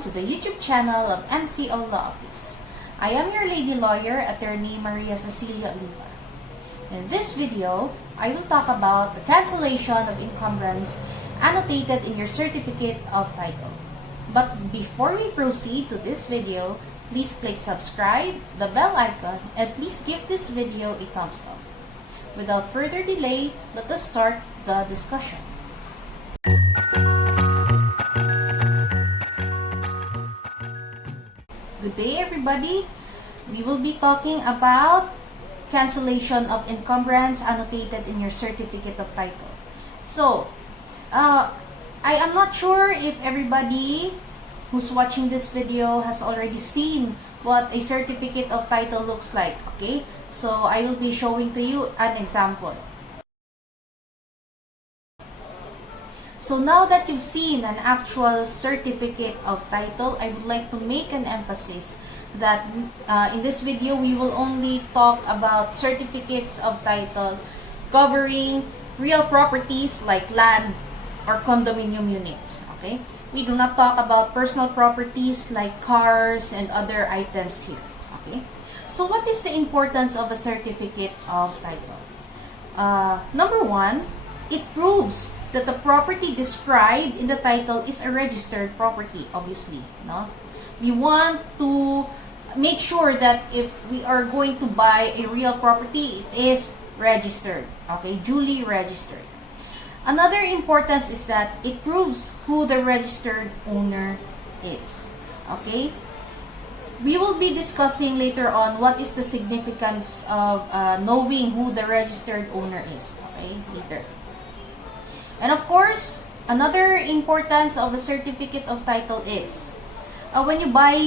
welcome to the YouTube channel of MCO Law Office. I am your lady lawyer, Attorney Maria Cecilia Oliva. In this video, I will talk about the cancellation of encumbrance annotated in your certificate of title. But before we proceed to this video, please click subscribe, the bell icon, and please give this video a thumbs up. Without further delay, let us start the discussion. Good day, everybody. We will be talking about cancellation of encumbrance annotated in your certificate of title. So, I am not sure if everybody who's watching this video has already seen what a certificate of title looks like. Okay, so I will be showing to you an example. So now that you've seen an actual certificate of title, I would like to make an emphasis that in this video, we will only talk about certificates of title covering real properties like land or condominium units. Okay? We do not talk about personal properties like cars and other items here. Okay? So what is the importance of a certificate of title? Number one, it proves that the property described in the title is a registered property, obviously. No? We want to make sure that if we are going to buy a real property, it is registered, okay, duly registered. Another importance is that it proves who the registered owner is, okay? We will be discussing later on what is the significance of knowing who the registered owner is, okay, later. And of course, another importance of a certificate of title is when you buy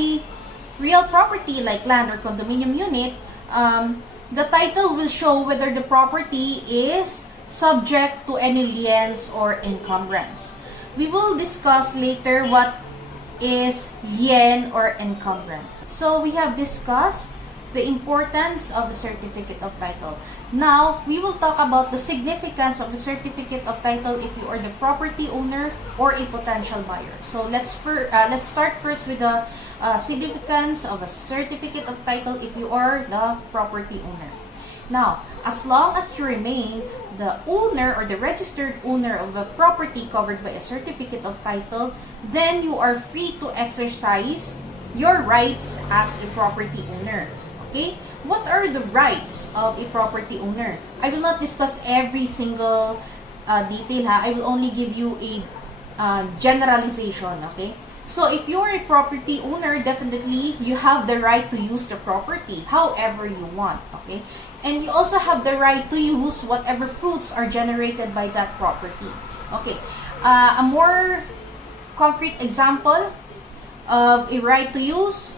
real property like land or condominium unit, the title will show whether the property is subject to any liens or encumbrance. We will discuss later what is lien or encumbrance. So we have discussed the importance of a certificate of title. Now, we will talk about the significance of a certificate of title if you are the property owner or a potential buyer. So let's start first with the significance of a certificate of title if you are the property owner. Now, as long as you remain the owner or the registered owner of a property covered by a certificate of title, then you are free to exercise your rights as a property owner. Okay? What are the rights of a property owner? I will not discuss every single detail. I will only give you a generalization. Okay? So if you are a property owner, definitely you have the right to use the property however you want. Okay? And you also have the right to use whatever fruits are generated by that property. Okay? A more concrete example of a right to use,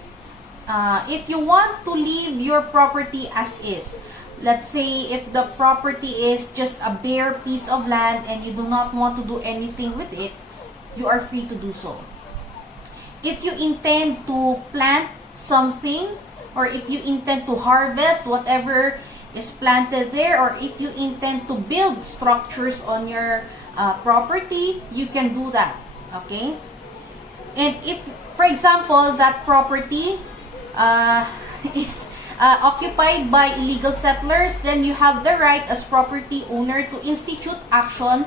if you want to leave your property as is, let's say if the property is just a bare piece of land and you do not want to do anything with it, you are free to do so. If you intend to plant something, or if you intend to harvest whatever is planted there, or if you intend to build structures on your property, you can do that. Okay? And if, for example, that property is occupied by illegal settlers, then you have the right as property owner to institute action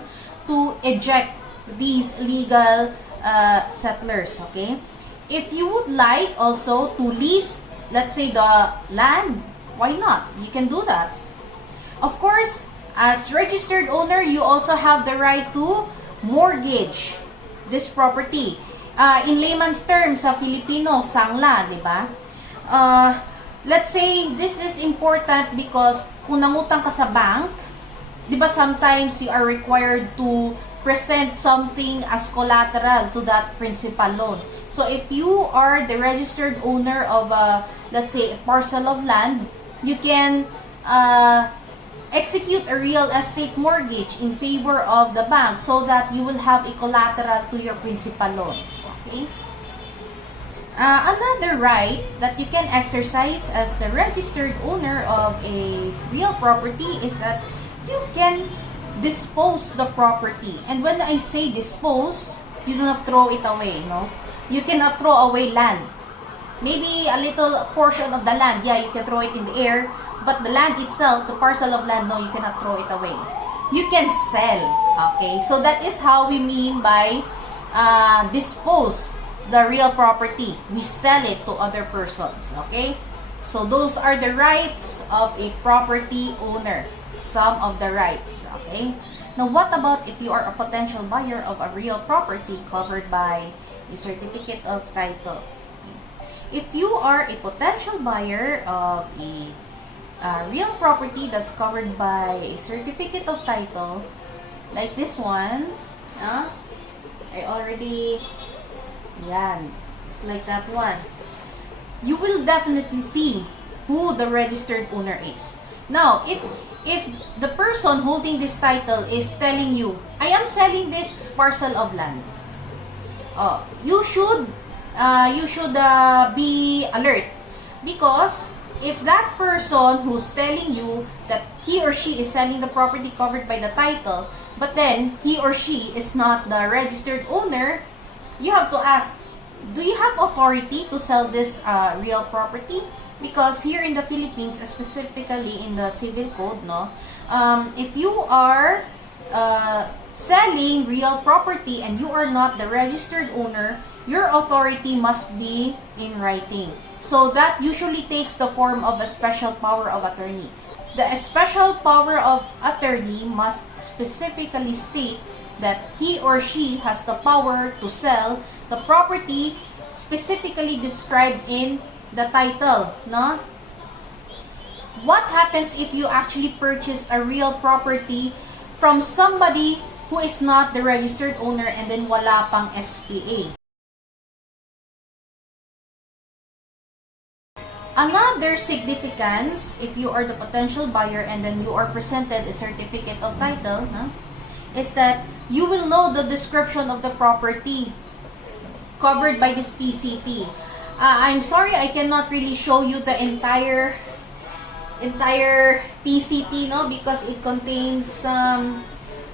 to eject these legal settlers. Okay? If you would like also to lease, let's say, the land, why not? You can do that. Of course, as registered owner, you also have the right to mortgage this property. In layman's terms, sa Filipino, sangla, di ba? Let's say this is important because kung nangutang ka sa bank, di ba sometimes you are required to present something as collateral to that principal loan. So if you are the registered owner of let's say a parcel of land, you can execute a real estate mortgage in favor of the bank so that you will have a collateral to your principal loan. Okay? Another right that you can exercise as the registered owner of a real property is that you can dispose the property. And when I say dispose, you do not throw it away, no? you cannot throw away land. Maybe a little portion of the land, yeah, you can throw it in the air, but the land itself, the parcel of land, no, you cannot throw it away. You can sell, okay? So that is how we mean by dispose the real property. We sell it to other persons, okay? So those are the rights of a property owner, some of the rights, okay? Now what about if you are a potential buyer of a real property covered by a certificate of title? If you are a potential buyer of a real property that's covered by a certificate of title, like this one, I already, yan, just like that one, you will definitely see who the registered owner is. Now, if the person holding this title is telling you, I am selling this parcel of land, you should be alert, because if that person who's telling you that he or she is selling the property covered by the title, but then he or she is not the registered owner, you have to ask, do you have authority to sell this real property? Because here in the Philippines, specifically in the civil code, no, if you are selling real property and you are not the registered owner, your authority must be in writing. So that usually takes the form of a special power of attorney. The special power of attorney must specifically state that he or she has the power to sell the property specifically described in the title, no? What happens if you actually purchase a real property from somebody who is not the registered owner and then wala pang SPA? Another significance, if you are the potential buyer and then you are presented a certificate of title, is that you will know the description of the property covered by this PCT. I'm sorry, I cannot really show you the entire PCT, no, because it contains some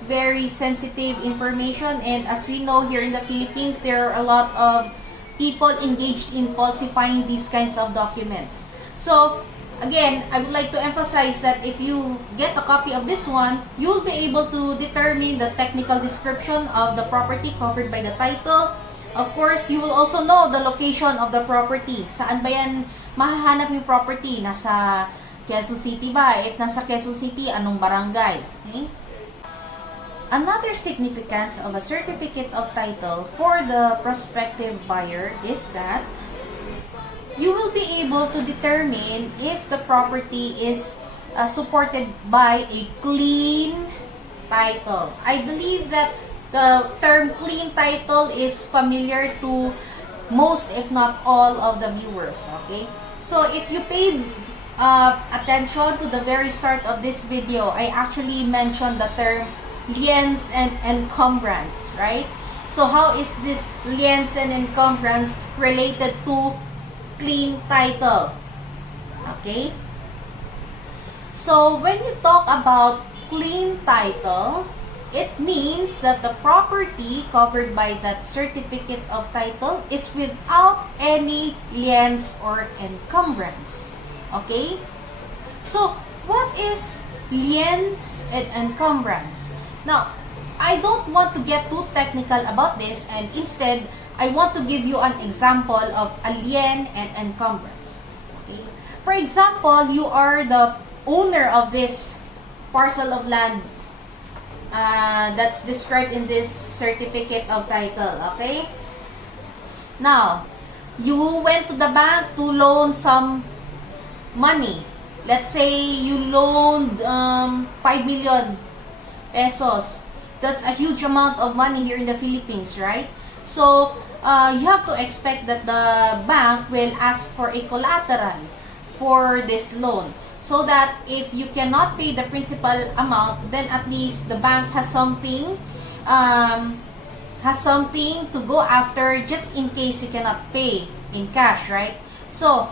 very sensitive information, and as we know, here in the Philippines, there are a lot of people engaged in falsifying these kinds of documents. So, again, I would like to emphasize that if you get a copy of this one, you will be able to determine the technical description of the property covered by the title. Of course, you will also know the location of the property. Saan ba yan mahahanap yung property? Nasa Quezon City ba? If nasa Quezon City, anong barangay? Okay? Another significance of a certificate of title for the prospective buyer is that you will be able to determine if the property is supported by a clean title. I believe that the term clean title is familiar to most, if not all, of the viewers. Okay? So if you paid attention to the very start of this video, I actually mentioned the term liens and encumbrance, right? So how is this liens and encumbrance related to clean title? Okay? So when you talk about clean title, it means that the property covered by that certificate of title is without any liens or encumbrance. Okay? So what is liens and encumbrance? Now, I don't want to get too technical about this, and instead, I want to give you an example of a lien and encumbrance. Okay? For example, you are the owner of this parcel of land that's described in this certificate of title. Okay? Now, you went to the bank to loan some money. Let's say you loaned 5 million pesos. That's a huge amount of money here in the Philippines, right? So, you have to expect that the bank will ask for a collateral for this loan. So that if you cannot pay the principal amount, then at least the bank has something to go after just in case you cannot pay in cash, right? So,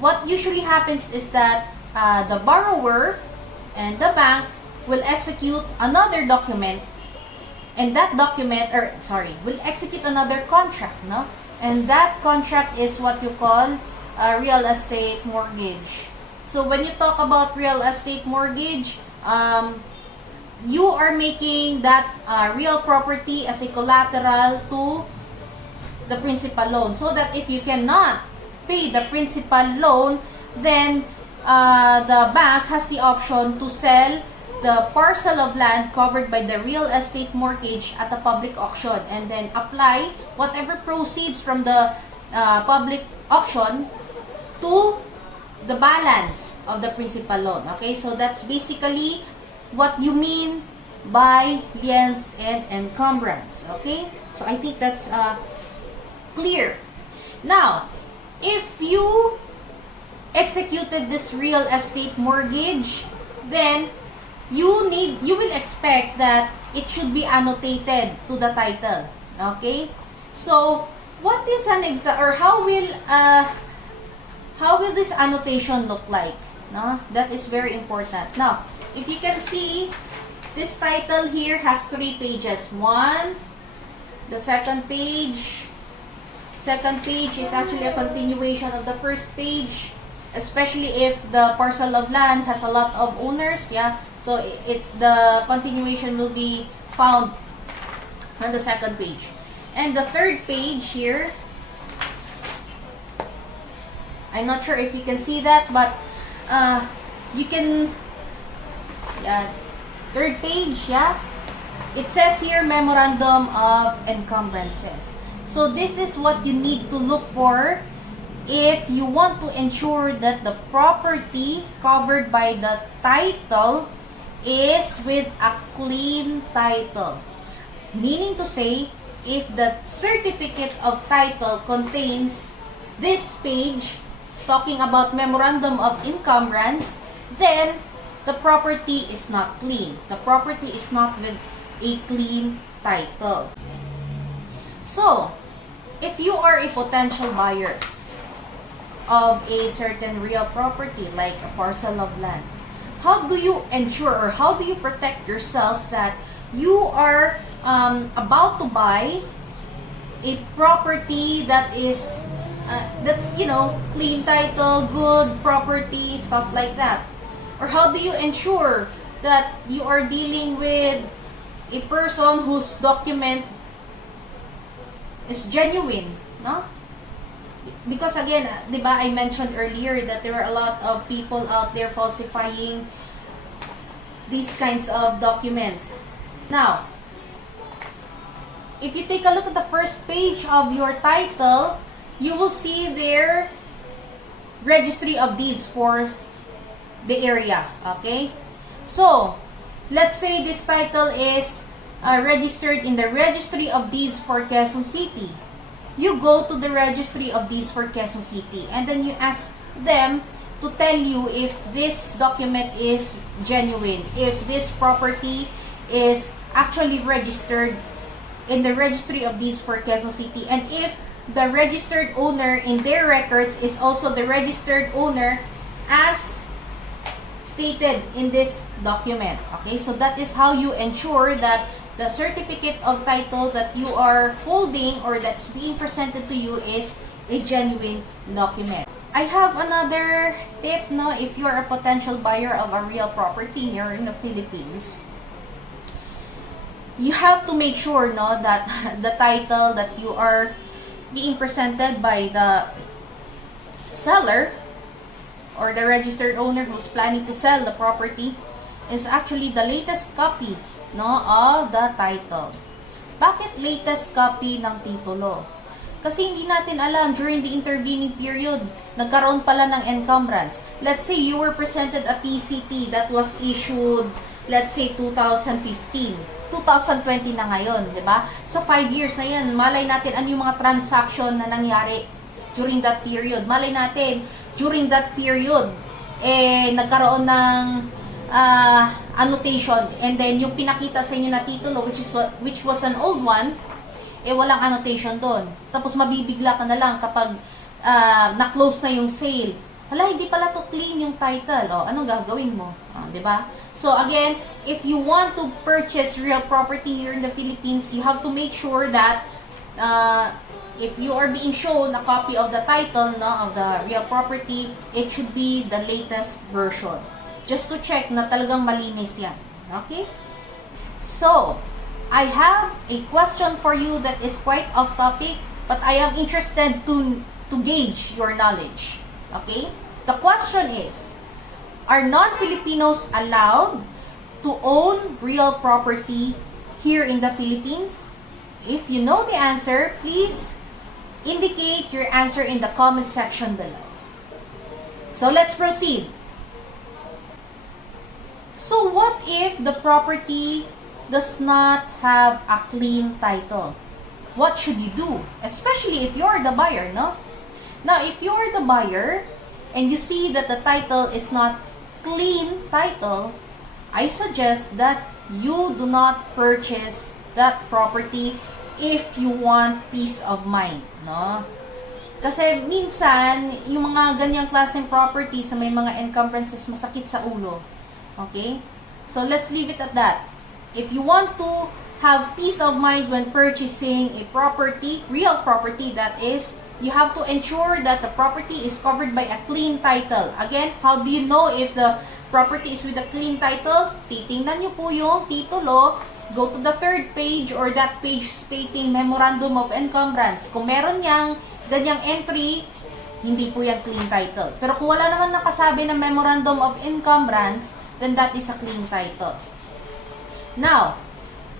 what usually happens is that the borrower and the bank will execute another document, and that document, will execute another contract, no? And that contract is what you call a real estate mortgage. So when you talk about real estate mortgage, you are making that real property as a collateral to the principal loan. So that if you cannot pay the principal loan, then the bank has the option to sell the parcel of land covered by the real estate mortgage at a public auction, and then apply whatever proceeds from the public auction to the balance of the principal loan. Okay, so that's basically what you mean by liens and encumbrance. Okay, so I think that's clear. Now, if you executed this real estate mortgage, then you will expect that it should be annotated to the title. Okay, so what is an how will this annotation look like? No, that is very important. Now, if you can see, this title here has 3 pages. The second page is actually a continuation of the first page, especially if the parcel of land has a lot of owners. Yeah, so the continuation will be found on the second page. And the third page here, I'm not sure if you can see that, but you can, yeah, third page, yeah, it says here Memorandum of Encumbrances. So this is what you need to look for if you want to ensure that the property covered by the title is with a clean title. Meaning to say, if the certificate of title contains this page talking about Memorandum of Encumbrance, then the property is not clean. The property is not with a clean title. So, if you are a potential buyer of a certain real property, like a parcel of land, how do you ensure or how do you protect yourself that you are about to buy a property that is that's clean title, good property, stuff like that? Or how do you ensure that you are dealing with a person whose document is genuine, no? Because again, di ba, I mentioned earlier that there are a lot of people out there falsifying these kinds of documents. Now, if you take a look at the first page of your title, you will see their registry of deeds for the area. Okay? So, let's say this title is registered in the Registry of Deeds for Quezon City. You go to the Registry of Deeds for Quezon City and then you ask them to tell you if this document is genuine, if this property is actually registered in the Registry of Deeds for Quezon City, and if the registered owner in their records is also the registered owner as stated in this document. Okay, so that is how you ensure that the certificate of title that you are holding or that's being presented to you is a genuine document. I have another tip, no, if you are a potential buyer of a real property here in the Philippines. You have to make sure, no, that the title that you are being presented by the seller or the registered owner who's planning to sell the property is actually the latest copy, no, of the title. Bakit latest copy ng titulo? Kasi hindi natin alam during the intervening period, nagkaroon pala ng encumbrance. Let's say you were presented a TCT that was issued, let's say 2015. 2020 na ngayon, di ba? So 5 years na yan, malay natin ano yung mga transaction na nangyari during that period. Malay natin, during that period, nagkaroon ng annotation, and then yung pinakita sa inyo na titulo, which was an old one, walang annotation doon. Tapos mabibigla ka na lang kapag na-close na yung sale. Hala, hindi pala to clean yung title. O, anong gagawin mo? Di ba? So again, if you want to purchase real property here in the Philippines, you have to make sure that if you are being shown a copy of the title, no, of the real property, it should be the latest version. Just to check na talagang malinis yan. Okay? So, I have a question for you that is quite off topic, but I am interested to gauge your knowledge. Okay? The question is, are non-Filipinos allowed to own real property here in the Philippines? If you know the answer, please indicate your answer in the comment section below. So let's proceed. So what if the property does not have a clean title? What should you do? Especially if you're the buyer, no? Now, if you're the buyer and you see that the title is not clean title, I suggest that you do not purchase that property if you want peace of mind, no? Kasi minsan, yung mga ganyang klaseng property sa may mga encumbrances, masakit sa ulo. Okay? So, let's leave it at that. If you want to have peace of mind when purchasing a property, real property that is, you have to ensure that the property is covered by a clean title. Again, how do you know if the property is with a clean title? Titingnan nyo po yung titulo. Go to the third page or that page stating Memorandum of Encumbrance. Kung meron yang ganyang entry, hindi po yan clean title. Pero kung wala naman nakasabi ng Memorandum of Encumbrance, then that is a clean title. Now,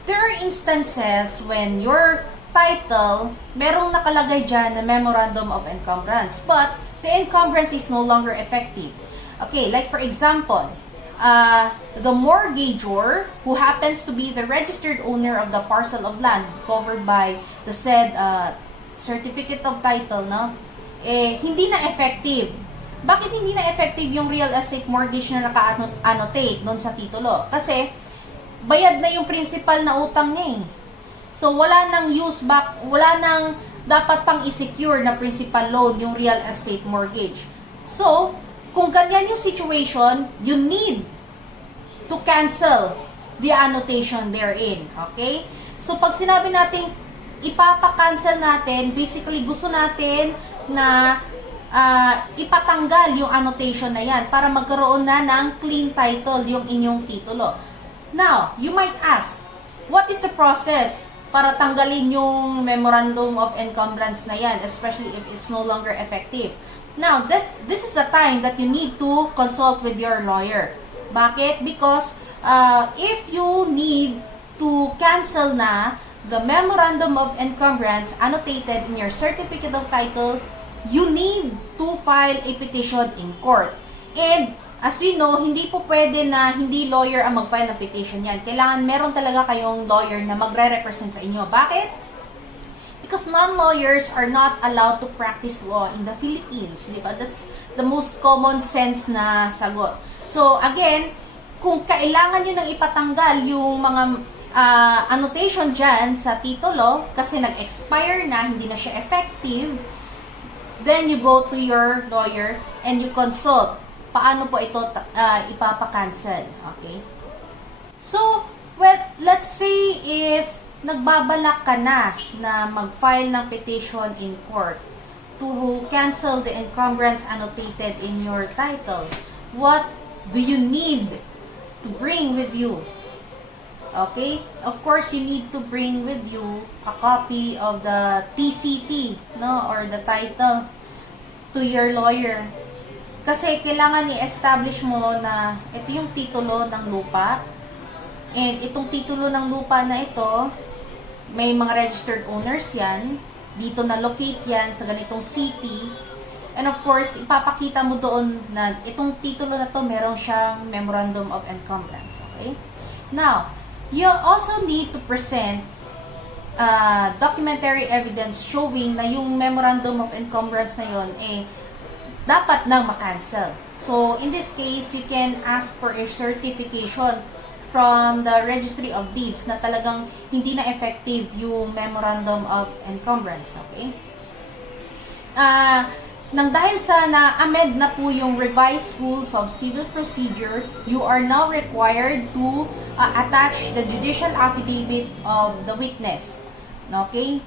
there are instances when your title, merong nakalagay dyan na Memorandum of Encumbrance, but the encumbrance is no longer effective. Okay, like for example, the mortgagor, who happens to be the registered owner of the parcel of land covered by the said certificate of title, no? Hindi na effective. Bakit hindi na effective yung real estate mortgage na naka-annotate doon sa titulo? Kasi, bayad na yung principal na utang niya eh. So, wala nang use back, wala nang dapat pang i-secure na principal loan yung real estate mortgage. So, kung ganyan yung situation, you need to cancel the annotation therein. Okay? So, pag sinabi natin ipapa-cancel natin, basically gusto natin na ipatanggal yung annotation na yan para magkaroon na ng clean title yung inyong titulo. Now, you might ask, what is the process para tanggalin yung Memorandum of Encumbrance na yan, especially if it's no longer effective? Now, this is the time that you need to consult with your lawyer. Bakit? Because if you need to cancel na the Memorandum of Encumbrance annotated in your certificate of title, you need to file a petition in court. And as we know, hindi po pwede na hindi lawyer ang mag-file ng petition yan. Kailangan meron talaga kayong lawyer na magre-represent sa inyo. Bakit? Because non-lawyers are not allowed to practice law in the Philippines. Di ba? That's the most common sense na sagot. So, again, kung kailangan nyo nang ipatanggal yung mga annotation dyan sa titulo, kasi nag-expire na, hindi na siya effective, then you go to your lawyer and you consult paano po ito ipapa-cancel. Okay? So, well, let's say if nagbabalak ka na mag-file ng petition in court to cancel the encumbrance annotated in your title, what do you need to bring with you? Okay? Of course, you need to bring with you a copy of the TCT, no, or the title to your lawyer. Kasi kailangan i-establish mo na ito yung titulo ng lupa, and itong titulo ng lupa na ito, may mga registered owners yan, dito na locate yan sa ganitong city, and of course, ipapakita mo doon na itong titulo na to meron siyang Memorandum of Encumbrance. Okay? Now, you also need to present documentary evidence showing na yung Memorandum of Encumbrance na yun, dapat nang makancel. So, in this case, you can ask for a certification from the Registry of Deeds na talagang hindi na effective yung Memorandum of Encumbrance. Okay? Nang dahil sa na-amend na po yung revised rules of civil procedure, you are now required to attach the judicial affidavit of the witness. Okay?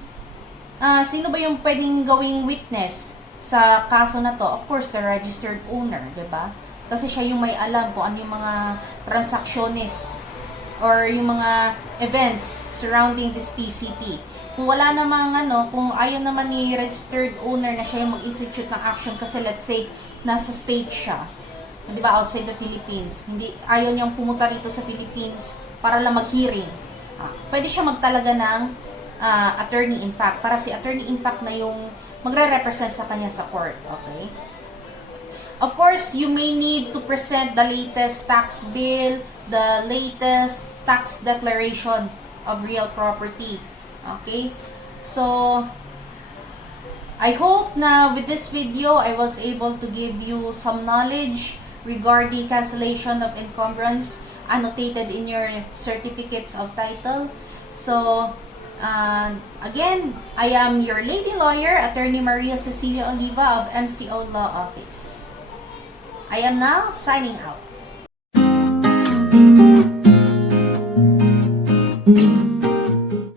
sino ba yung pwedeng gawing witness sa kaso na to? Of course, the registered owner, diba? Kasi siya yung may alam kung ano yung mga transactions or yung mga events surrounding this TCT. Kung wala namang kung ayaw naman ni registered owner na siya yung mag-institute ng action kasi let's say, nasa state siya, di ba, outside the Philippines, hindi, ayaw niyang pumunta rito sa Philippines para lang mag-hearing, pwede siya magtalaga ng attorney in fact, para si attorney in fact na yung magre-represent sa kanya sa court, okay? Of course, you may need to present the latest tax bill, the latest tax declaration of real property. Okay? So, I hope na with this video, I was able to give you some knowledge regarding cancellation of encumbrance annotated in your certificates of title. So, again, I am your lady lawyer, Attorney Maria Cecilia Oliva of MCO Law Office. I am now signing out.